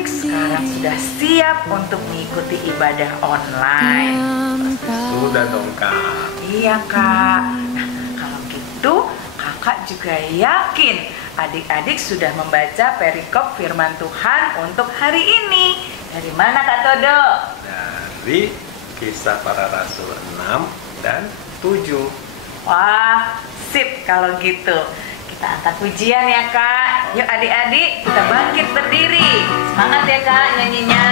adik-adik sekarang sudah siap untuk mengikuti ibadah online? Sudah dong, Kak. Iya, Kak. Nah, kalau gitu Kakak juga yakin adik-adik sudah membaca perikop firman Tuhan untuk hari ini. Dari mana, Kak Todo? Dari Kisah Para Rasul 6 dan 7. Wah, sip kalau gitu. Kita angkat pujian ya, Kak. Yuk adik-adik, kita bangkit berdiri. Semangat ya, Kak, nyanyinya.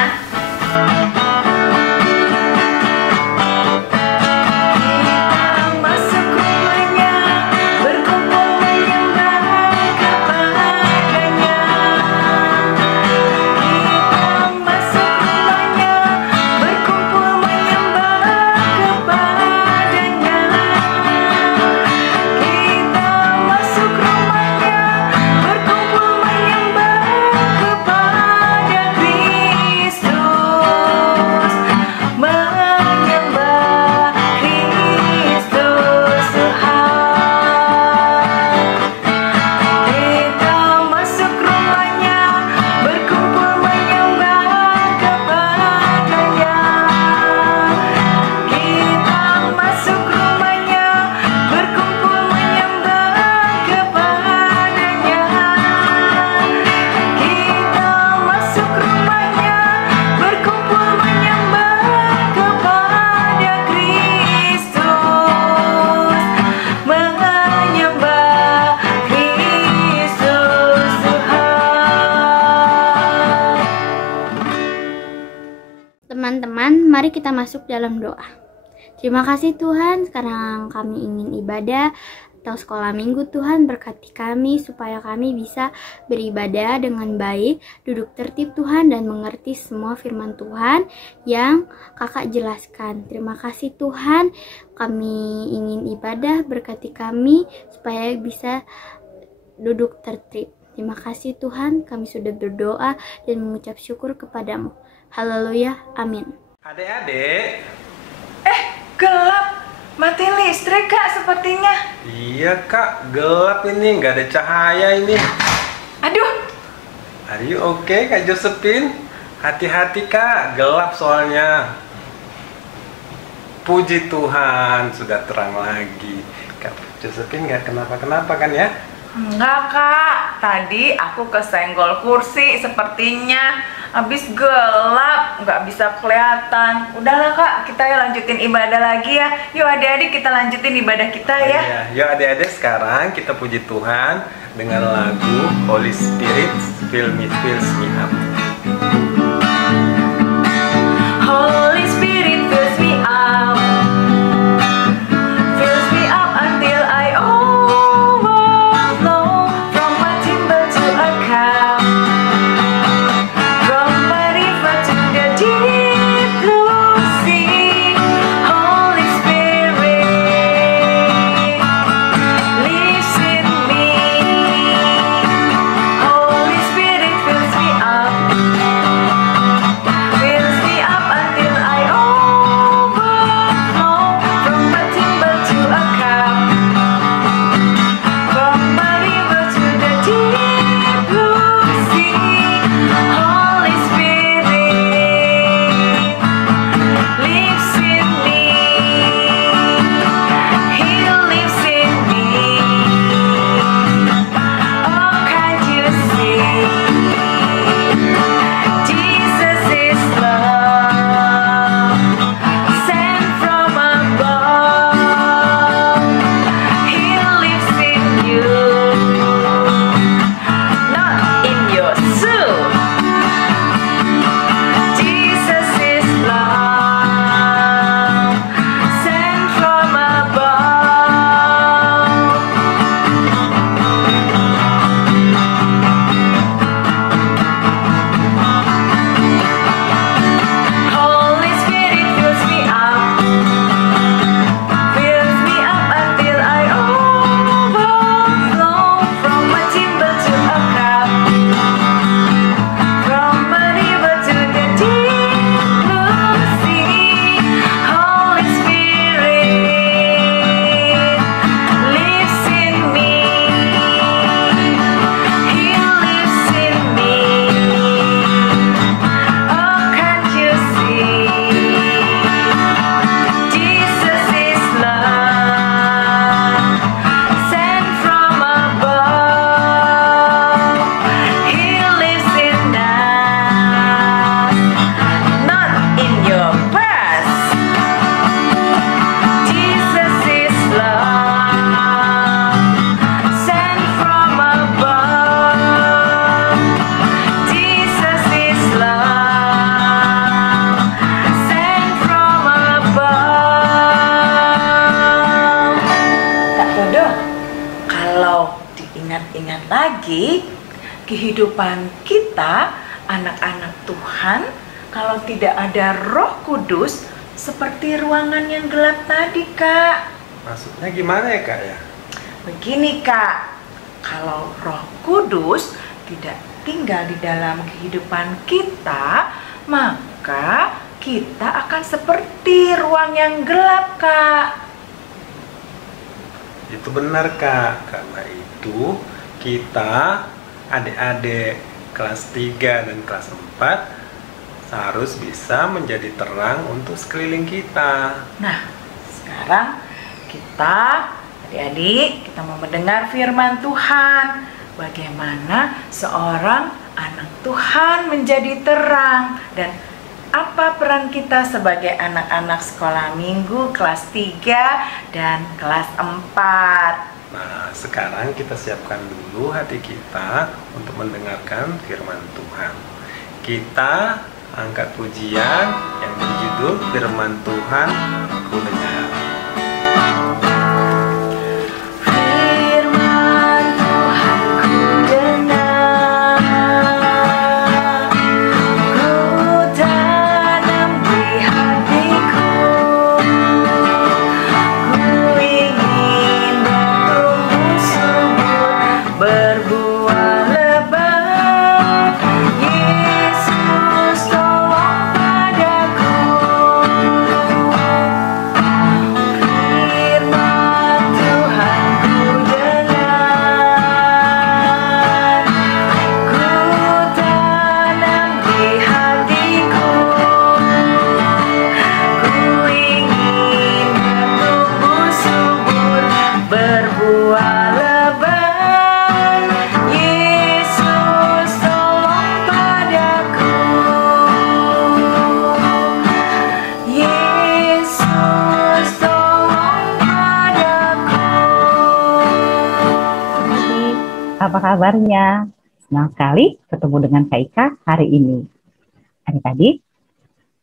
Teman-teman, mari kita masuk dalam doa. Terima kasih Tuhan, sekarang kami ingin ibadah atau sekolah minggu. Tuhan berkati kami supaya kami bisa beribadah dengan baik, duduk tertib Tuhan, dan mengerti semua firman Tuhan yang Kakak jelaskan. Terima kasih Tuhan, kami ingin ibadah, berkati kami supaya bisa duduk tertib. Terima kasih Tuhan, kami sudah berdoa dan mengucap syukur kepadamu. Haleluya, amin. Adik-adik. Gelap. Mati listrik, Kak, sepertinya. Iya, Kak. Gelap ini. Nggak ada cahaya ini. Aduh. Are you okay, Kak Josephine? Hati-hati, Kak. Gelap soalnya. Puji Tuhan, sudah terang lagi. Kak Josephine nggak kenapa-kenapa kan ya? Enggak, Kak. Tadi aku kesenggol kursi sepertinya. Habis gelap, nggak bisa kelihatan. Udahlah, Kak, kita lanjutin ibadah lagi ya. Yuk adik-adik, kita lanjutin ibadah kita ya. Iya. Yuk adik-adik, sekarang kita puji Tuhan dengan lagu Holy Spirit Fills Me Up. Holy Spirit fills me up. Fills me up until I overflow. From my timber to a cup. From my river to the deep blue sea. Holy Spirit lives in me. Holy Spirit fills me up. lagi kehidupan kita, anak-anak Tuhan, kalau tidak ada Roh Kudus, seperti ruangan yang gelap tadi, Kak. Maksudnya gimana ya, Kak ya? Begini, Kak, kalau Roh Kudus tidak tinggal di dalam kehidupan kita, maka kita akan seperti ruang yang gelap, Kak. Itu benar, Kak. Karena itu kita adik-adik kelas 3 dan kelas 4 harus bisa menjadi terang untuk sekeliling kita. Nah, sekarang kita adik-adik, kita mau mendengar firman Tuhan. Bagaimana seorang anak Tuhan menjadi terang, dan apa peran kita sebagai anak-anak sekolah minggu kelas 3 dan kelas 4. Nah, sekarang kita siapkan dulu hati kita untuk mendengarkan firman Tuhan. Kita angkat pujian yang berjudul Firman Tuhan Ku Dengar. Apa kabarnya? Senang sekali ketemu dengan Kak Ika hari ini. Adik-adik,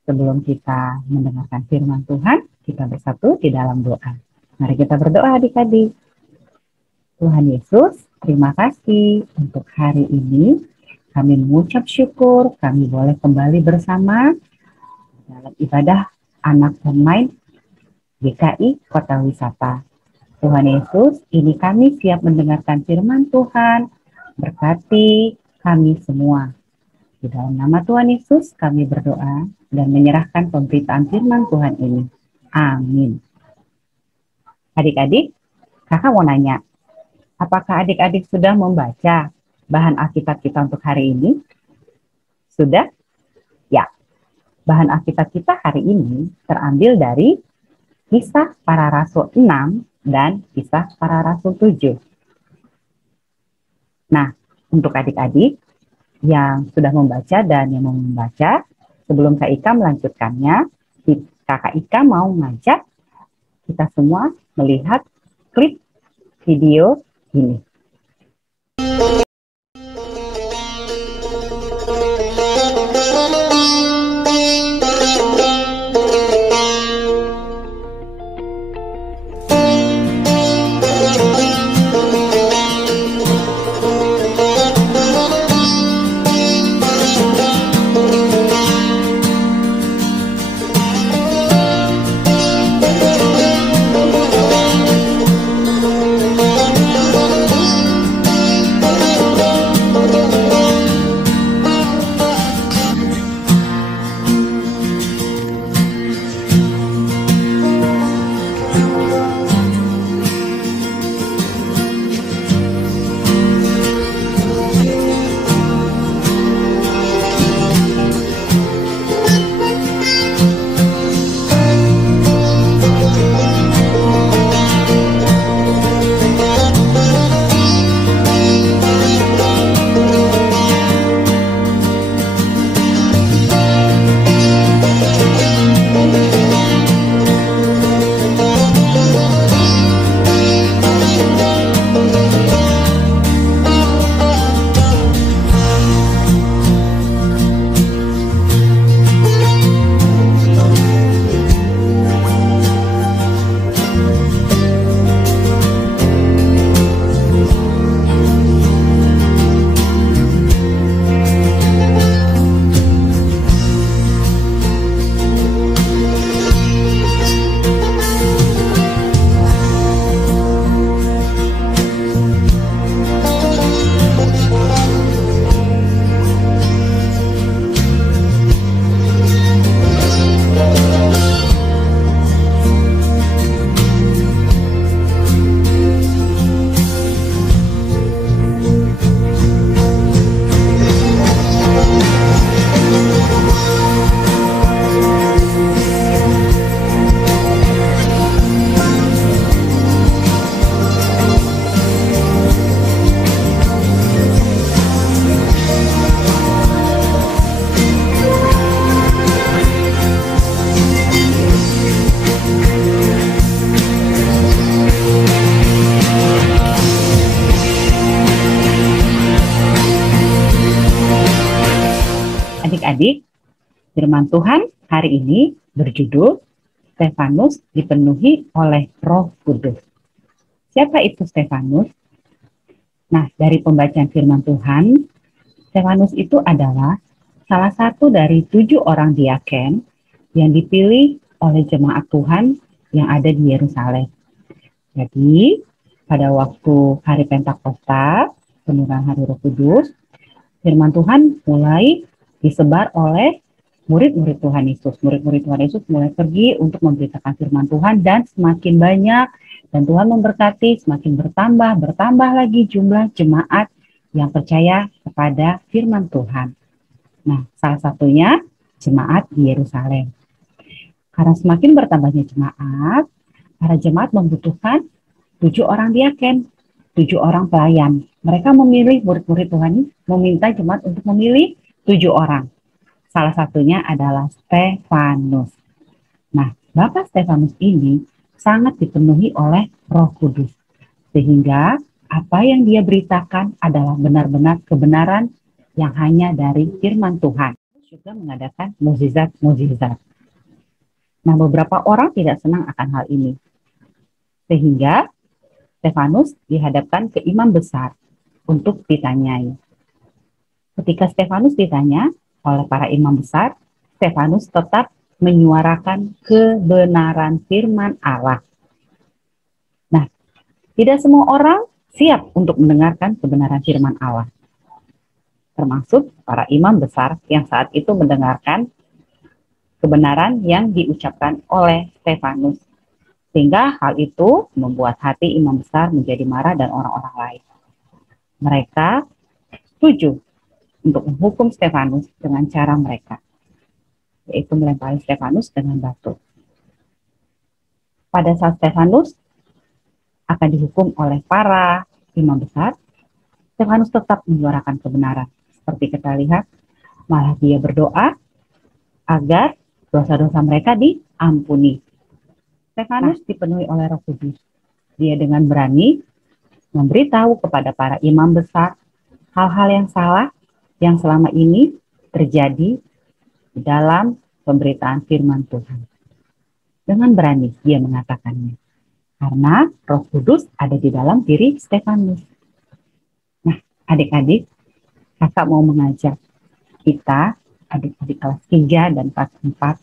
sebelum kita mendengarkan firman Tuhan, kita bersatu di dalam doa. Mari kita berdoa adik-adik. Tuhan Yesus, terima kasih untuk hari ini. Kami mengucap syukur, kami boleh kembali bersama dalam ibadah anak pemain GKI Kota Wisata. Tuhan Yesus, ini kami siap mendengarkan firman Tuhan, berkati kami semua. Di dalam nama Tuhan Yesus kami berdoa dan menyerahkan pemberitaan firman Tuhan ini. Amin. Adik-adik, kakak mau nanya, apakah adik-adik sudah membaca bahan Alkitab kita untuk hari ini? Sudah? Ya, bahan Alkitab kita hari ini terambil dari Kisah Para Rasul 6 dan Kisah Para Rasul 7. Nah, untuk adik-adik yang sudah membaca dan yang mau membaca, sebelum Kak Ika melanjutkannya, Kakak Ika mau ngajak kita semua melihat klip video ini. Firman Tuhan hari ini berjudul Stefanus dipenuhi oleh Roh Kudus. Siapa itu Stefanus? Nah, dari pembacaan firman Tuhan, Stefanus itu adalah salah satu dari 7 orang diaken yang dipilih oleh jemaat Tuhan yang ada di Yerusalem. Jadi, pada waktu hari Pentakosta, penurunan hari Roh Kudus, firman Tuhan mulai disebar oleh murid-murid Tuhan Yesus. Murid-murid Tuhan Yesus mulai pergi untuk memberitakan firman Tuhan dan semakin banyak dan Tuhan memberkati, semakin bertambah lagi jumlah jemaat yang percaya kepada firman Tuhan. Nah, salah satunya jemaat di Yerusalem. Karena semakin bertambahnya jemaat, para jemaat membutuhkan 7 orang diaken, 7 orang pelayan. Mereka memilih murid-murid Tuhan, meminta jemaat untuk memilih 7 orang. Salah satunya adalah Stefanus. Nah, Bapak Stefanus ini sangat dipenuhi oleh Roh Kudus. Sehingga apa yang dia beritakan adalah benar-benar kebenaran yang hanya dari firman Tuhan. Juga mengadakan mukjizat-mukjizat. Nah, beberapa orang tidak senang akan hal ini. Sehingga Stefanus dihadapkan ke imam besar untuk ditanyai. Ketika Stefanus ditanya oleh para imam besar, Stefanus tetap menyuarakan kebenaran firman Allah. Nah, tidak semua orang siap untuk mendengarkan kebenaran firman Allah. Termasuk para imam besar yang saat itu mendengarkan kebenaran yang diucapkan oleh Stefanus. Sehingga hal itu membuat hati imam besar menjadi marah dan orang-orang lain. Mereka setuju untuk menghukum Stefanus dengan cara mereka, yaitu melempari Stefanus dengan batu. Pada saat Stefanus akan dihukum oleh para imam besar, Stefanus tetap menyuarakan kebenaran. Seperti kita lihat, malah dia berdoa agar dosa-dosa mereka diampuni. Stefanus dipenuhi oleh Roh Kudus. Dia dengan berani memberitahu kepada para imam besar hal-hal yang salah yang selama ini terjadi di dalam pemberitaan firman Tuhan. Dengan berani dia mengatakannya. Karena Roh Kudus ada di dalam diri Stefanus. Nah, adik-adik, kakak mau mengajak kita, adik-adik kelas 3 dan kelas 4,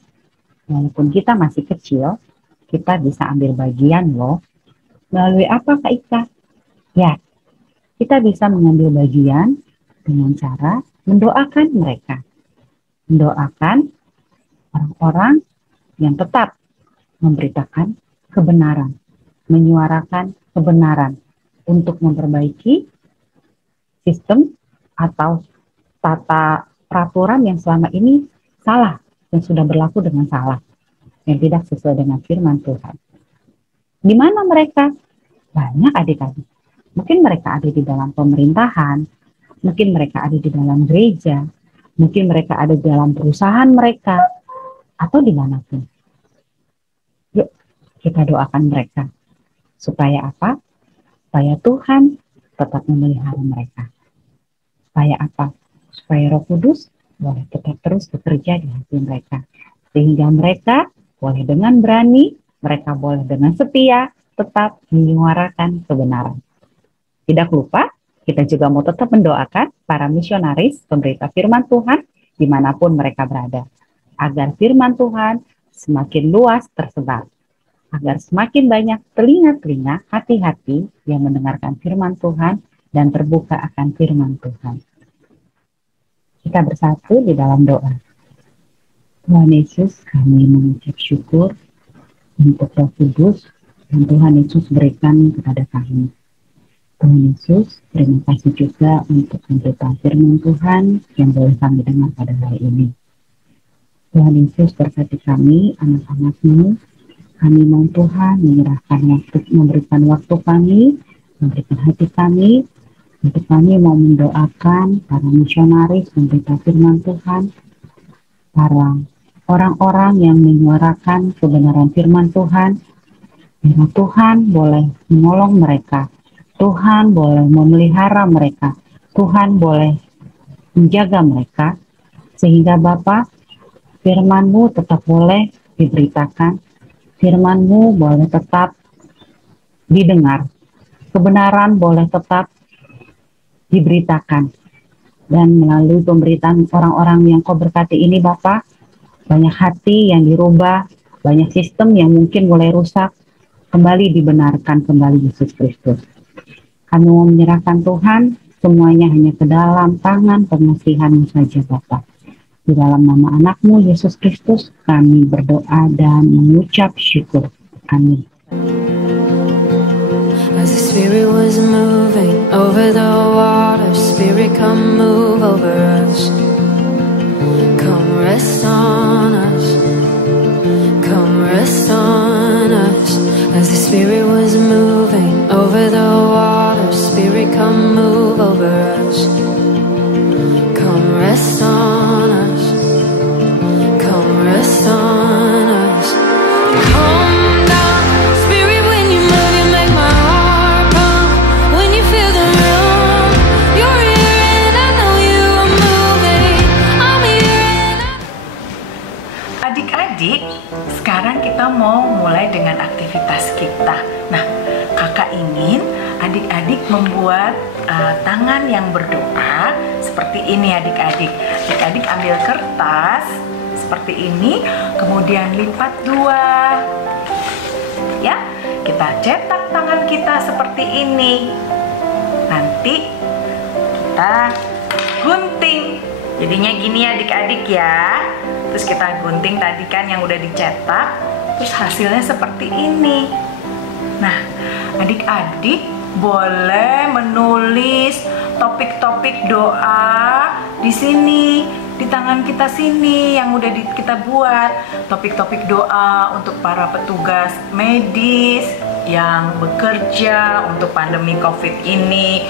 walaupun kita masih kecil, kita bisa ambil bagian loh. Melalui apa Kak Ika? Ya, kita bisa mengambil bagian dengan cara mendoakan mereka. Mendoakan orang-orang yang tetap memberitakan kebenaran, menyuarakan kebenaran untuk memperbaiki sistem atau tata peraturan yang selama ini salah, yang sudah berlaku dengan salah, yang tidak sesuai dengan firman Tuhan. Di mana mereka? Banyak adik-adik. Mungkin mereka ada di dalam pemerintahan, mungkin mereka ada di dalam gereja, mungkin mereka ada di dalam perusahaan mereka, atau dimanapun. Yuk, kita doakan mereka. Supaya apa? Supaya Tuhan tetap memelihara mereka. Supaya apa? Supaya Roh Kudus boleh tetap terus bekerja di hati mereka. Sehingga mereka boleh dengan berani, mereka boleh dengan setia, tetap menyuarakan kebenaran. Tidak lupa, kita juga mau tetap mendoakan para misionaris, pemberita firman Tuhan, dimanapun mereka berada. Agar firman Tuhan semakin luas tersebar. Agar semakin banyak telinga-telinga, hati-hati yang mendengarkan firman Tuhan dan terbuka akan firman Tuhan. Kita bersatu di dalam doa. Tuhan Yesus, kami mengucap syukur untuk Roh Kudus yang Tuhan Yesus berikan kepada kami. Tuhan Yesus, terima kasih juga untuk pemberitaan firman Tuhan yang boleh kami dengar pada hari ini. Tuhan Yesus, berkati kami, anak-anak-Mu. Kami mau Tuhan menyerahkan waktu, memberikan waktu kami, memberikan hati kami, untuk kami mau mendoakan para misionaris, pemberita firman Tuhan, para orang-orang yang menyuarakan kebenaran firman Tuhan, biar Tuhan boleh menolong mereka, Tuhan boleh memelihara mereka, Tuhan boleh menjaga mereka, sehingga Bapa, firman-Mu tetap boleh diberitakan, firman-Mu boleh tetap didengar, kebenaran boleh tetap diberitakan. Dan melalui pemberitaan orang-orang yang Kau berkati ini Bapa, banyak hati yang dirubah, banyak sistem yang mungkin mulai rusak, kembali dibenarkan kembali Yesus Kristus. Kami mau menyerahkan Tuhan, semuanya hanya ke dalam tangan pengasihan-Mu saja Bapa. Di dalam nama anak-Mu Yesus Kristus, kami berdoa dan mengucap syukur. Amin. As the Spirit was moving over the water, Spirit come move over us. Come rest on us. Come rest on us. As the Spirit was moving over the water, Spirit come move over us. Come rest on us. Come rest on us. Come down, Spirit, when you move, you make my heart pump. When you feel the room, you're here and I know you are moving. I'm here and Adik-adik, sekarang kita mau mulai dengan aktivitas kita. Nah, kakak ingin adik-adik membuat tangan yang berdoa seperti ini adik-adik. Adik-adik ambil kertas seperti ini, kemudian lipat dua. Ya, kita cetak tangan kita seperti ini. Nanti kita gunting. Jadinya gini adik-adik ya. Terus kita gunting tadi kan yang udah dicetak. Terus hasilnya seperti ini. Nah, adik-adik boleh menulis topik-topik doa di sini, di tangan kita sini yang udah kita buat. Topik-topik doa untuk para petugas medis yang bekerja untuk pandemi COVID ini.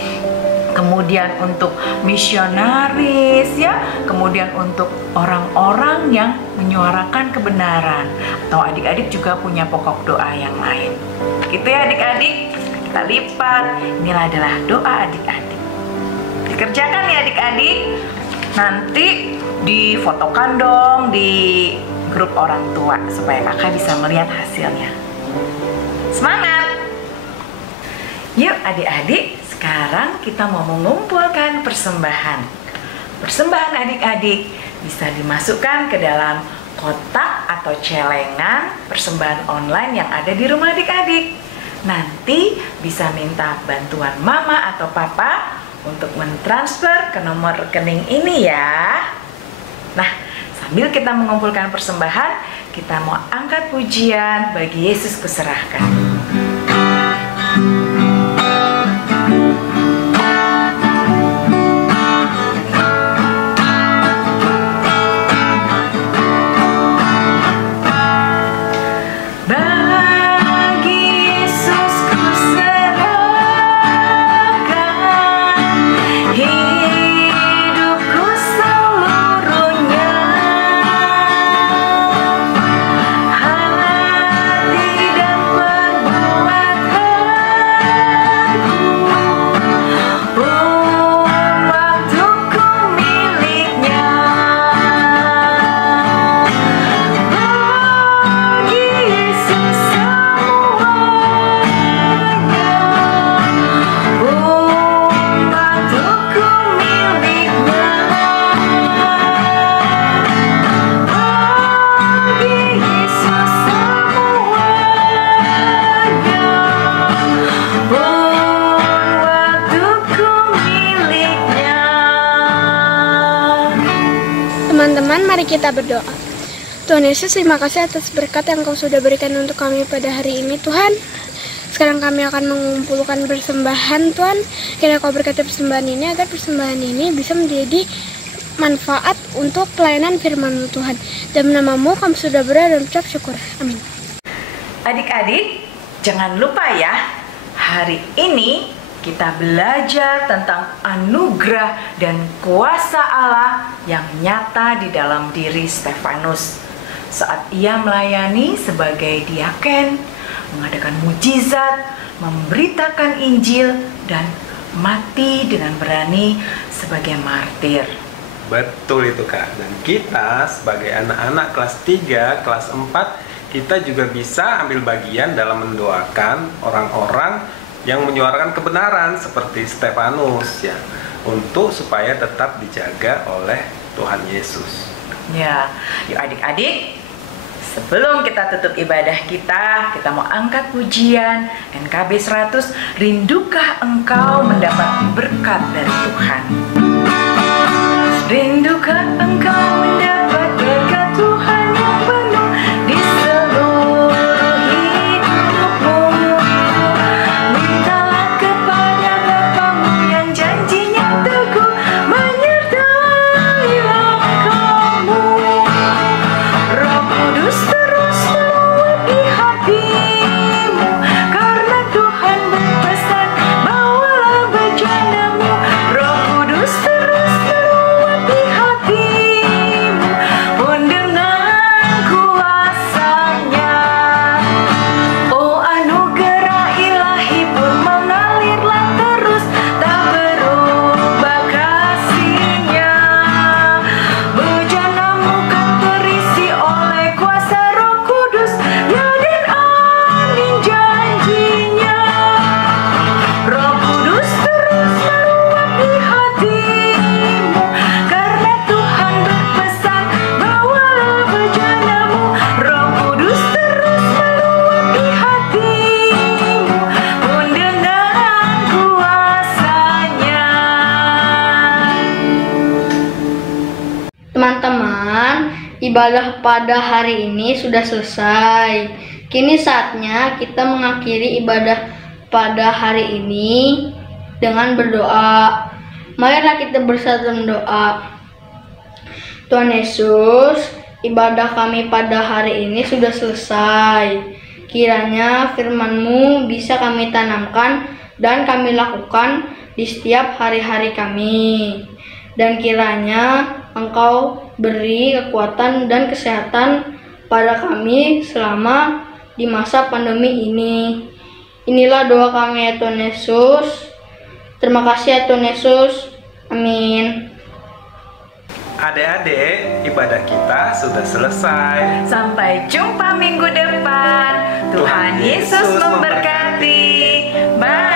Kemudian untuk misionaris ya, kemudian untuk orang-orang yang menyuarakan kebenaran. Atau adik-adik juga punya pokok doa yang lain. Gitu ya adik-adik, kita lipat. Inilah adalah doa adik-adik. Dikerjakan ya adik-adik. Nanti difotokan dong di grup orang tua supaya kakak bisa melihat hasilnya. Semangat! Yuk adik-adik, sekarang kita mau mengumpulkan persembahan. Persembahan adik-adik bisa dimasukkan ke dalam kotak atau celengan persembahan online yang ada di rumah adik-adik. Nanti bisa minta bantuan mama atau papa untuk mentransfer ke nomor rekening ini ya. Nah, sambil kita mengumpulkan persembahan, kita mau angkat pujian bagi Yesus kuserahkan. Teman-teman, mari kita berdoa. Tuhan Yesus, terima kasih atas berkat yang Kau sudah berikan untuk kami pada hari ini, Tuhan. Sekarang kami akan mengumpulkan persembahan, Tuhan. Kiranya Kau berkati persembahan ini agar persembahan ini bisa menjadi manfaat untuk pelayanan firman-Mu, Tuhan. Dan namamu kami sudah berdoa dan ucap syukur. Amin. Adik-adik, jangan lupa ya, hari ini kita belajar tentang anugerah dan kuasa Allah yang nyata di dalam diri Stefanus saat ia melayani sebagai diaken, mengadakan mujizat, memberitakan Injil, dan mati dengan berani sebagai martir. Betul itu Kak. Dan kita sebagai anak-anak kelas 3, kelas 4, kita juga bisa ambil bagian dalam mendoakan orang-orang yang menyuarakan kebenaran seperti Stefanus ya, untuk supaya tetap dijaga oleh Tuhan Yesus. Ya, yuk adik-adik, sebelum kita tutup ibadah kita mau angkat pujian NKB 100, Rindukah engkau mendapat berkat dari Tuhan? Rindukah engkau mendapat berkat Tuhan yang penuh di seluruh hidupmu? Mintalah kepada Bapamu yang janjinya teguh, menyertai langkahmu. Roh Kudus terus meluap di hatimu, karena Tuhan berpesan, bawalah bejanamu. Roh Kudus terus meluap di hatimu, pun dengan kuasanya. Oh, anugerah ilahi pun mengalirlah terus, tak berubah kasihnya. Bejanamu kan terisi oleh kuasa Roh Kudus, ya dan amin janjinya. Roh Kudus terus meluap di hatimu, karena Tuhan berpesan, bawalah bejanamu. Roh Kudus terus meluap di hatimu, pun dengan kuasanya. Teman-teman, ibadah pada hari ini sudah selesai. Kini saatnya kita mengakhiri ibadah pada hari ini dengan berdoa. Marilah kita bersatu berdoa. Tuhan Yesus, ibadah kami pada hari ini sudah selesai. Kiranya firman-Mu bisa kami tanamkan dan kami lakukan di setiap hari-hari kami. Dan kiranya Engkau beri kekuatan dan kesehatan pada kami selama di masa pandemi ini. Inilah doa kami ya Tuhan Yesus. Terima kasih ya Tuhan Yesus. Amin. Adik-adik, ibadah kita sudah selesai. Sampai jumpa minggu depan. Tuhan Yesus memberkati. Bye.